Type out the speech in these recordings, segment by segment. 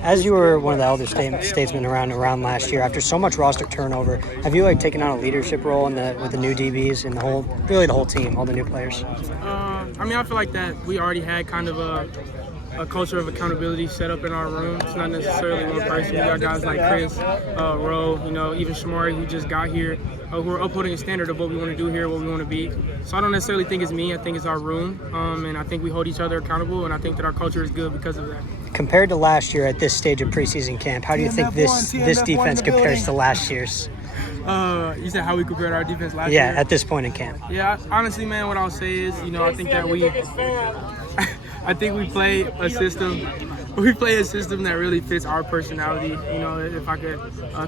As you were one of the elder statesmen around last year, after so much roster turnover, have you taken on a leadership role with the new DBs and the whole team, all the new players? I feel like that we already had kind of a culture of accountability set up in our room. It's not necessarily one person. We got guys like Chris, Roe, even Shamari, who just got here, who are upholding a standard of what we want to do here, what we want to be. So I don't necessarily think it's me. I think it's our room, and I think we hold each other accountable, and I think that our culture is good because of that. Compared to last year at this stage of preseason camp, how do you think this defense compares to last year's? You said how we compared our defense last year? Yeah, at this point in camp. Yeah, honestly, man, what I'll say is, I think that I think we play a system. We play a system that really fits our personality. If I could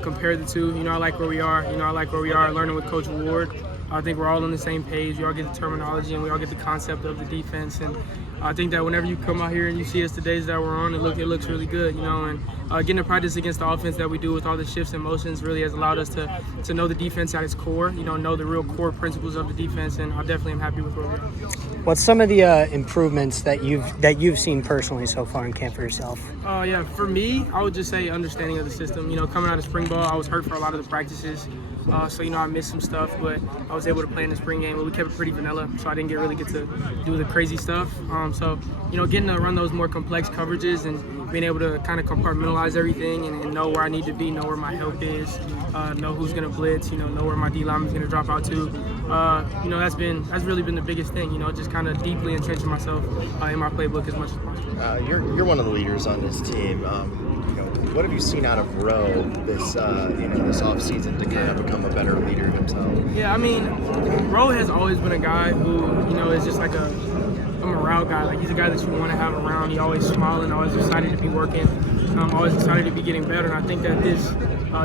compare the two, I like where we are. I like where we are learning with Coach Ward. I think we're all on the same page. We all get the terminology and we all get the concept of the defense. And I think that whenever you come out here and you see us the days that we're on, it looks really good, And getting to practice against the offense that we do with all the shifts and motions really has allowed us to know the defense at its core, know the real core principles of the defense. And I definitely am happy with where we're at. What's some of the improvements that you've seen personally so far in camp for yourself? Yeah, for me, I would just say understanding of the system. Coming out of spring ball, I was hurt for a lot of the practices. So, I missed some stuff, but I was able to play in the spring game. But we kept it pretty vanilla, so I didn't really get to do the crazy stuff. So, getting to run those more complex coverages and being able to kind of compartmentalize everything and know where I need to be, know where my help is, know who's going to blitz, know where my D lineman's going to drop out to. That's really been the biggest thing, just kind of deeply entrenching myself in my playbook as much as possible. You're one of the leaders on this team. What have you seen out of Roe this offseason to kind of become a better leader himself? Yeah, Roe has always been a guy who, is just like a morale guy. Like, he's a guy that you want to have around. He's always smiling, always excited to be working, always excited to be getting better. And I think that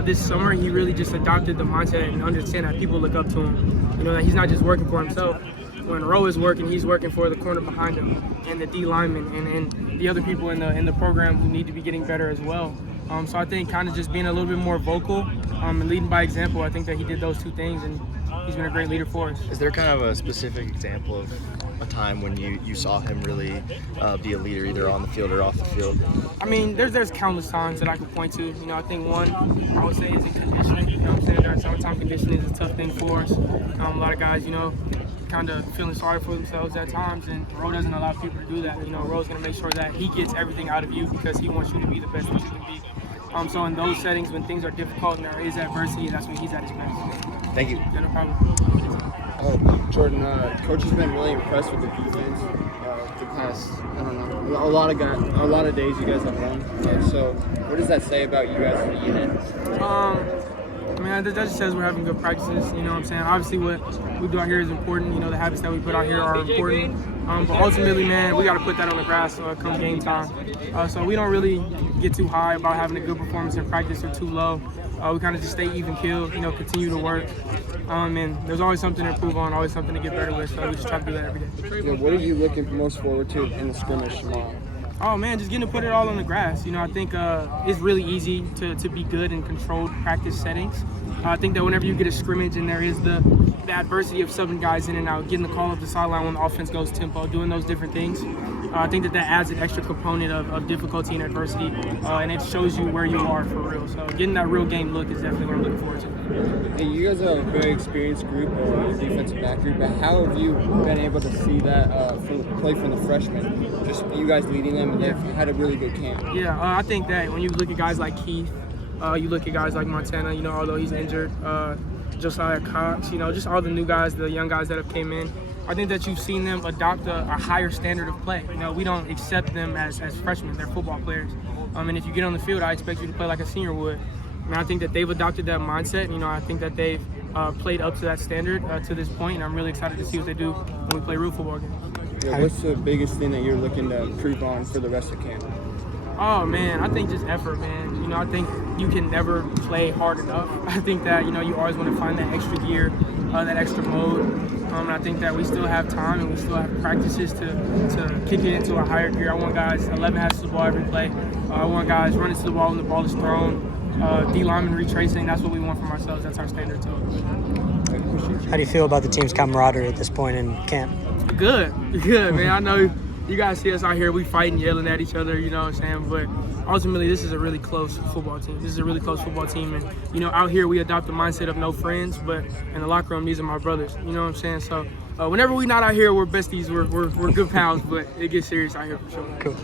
this summer he really just adopted the mindset and understand that people look up to him. That he's not just working for himself. When Roe is working, he's working for the corner behind him and the D lineman and the other people in the program who need to be getting better as well. So I think kind of just being a little bit more vocal and leading by example, I think that he did those two things, and he's been a great leader for us. Is there kind of a specific example of a time when you saw him really be a leader, either on the field or off the field? There's countless times that I could point to. I think one I would say is in conditioning. During summertime, conditioning is a tough thing for us. A lot of guys, kind of feeling sorry for themselves at times, and Roe doesn't allow people to do that. Roe's going to make sure that he gets everything out of you because he wants you to be the best that you can be. So in those settings, when things are difficult and there is adversity, that's when he's at his best. Thank you. Yeah, no problem. Jordan, Coach has been really impressed with the defense the past, a lot of days you guys have won. So what does that say about you guys as a unit? That just says we're having good practices, Obviously what we do out here is important, the habits that we put out here are important. But ultimately, man, we got to put that on the grass come game time. So we don't really get too high about having a good performance in practice or too low. We kind of just stay even keel, continue to work. And there's always something to improve on, always something to get better with. So we just try to do that every day. Yeah, what are you looking most forward to in the scrimmage tomorrow? Oh man, just getting to put it all on the grass. I think it's really easy to be good in controlled practice settings. I think that whenever you get a scrimmage and there is the adversity of subbing guys in and out, getting the call up the sideline when the offense goes tempo, doing those different things, I think that adds an extra component of difficulty and adversity, and it shows you where you are for real. So getting that real game look is definitely what I'm looking forward to. Hey, you guys are a very experienced group, defensive back group, but how have you been able to see that play from the freshmen? Just you guys leading them, and they've had a really good camp. Yeah, I think that when you look at guys like Keith, you look at guys like Montana, although he's injured, Josiah Cox, just all the new guys, the young guys that have came in. I think that you've seen them adopt a higher standard of play. We don't accept them as freshmen. They're football players. And if you get on the field, I expect you to play like a senior would. I think that they've adopted that mindset. I think that they've played up to that standard to this point, and I'm really excited to see what they do when we play real football games. Yeah, what's the biggest thing that you're looking to improve on for the rest of camp? Oh man, I think just effort, man. I think you can never play hard enough. I think that you always want to find that extra gear, that extra mode. And I think that we still have time and we still have practices to kick it into a higher gear. I want guys 11 halves to the ball every play. I want guys running to the ball when the ball is thrown. D lineman retracing. That's what we want from ourselves. That's our standard too. How do you feel about the team's camaraderie at this point in camp? Good, man. I know you guys see us out here, we fighting, yelling at each other, you know what I'm saying? But ultimately, this is a really close football team. This is a really close football team. And, you know, out here, we adopt the mindset of no friends, but in the locker room, these are my brothers, you know what I'm saying? So whenever we not out here, we're besties, we're good pals, but it gets serious out here for sure. Cool.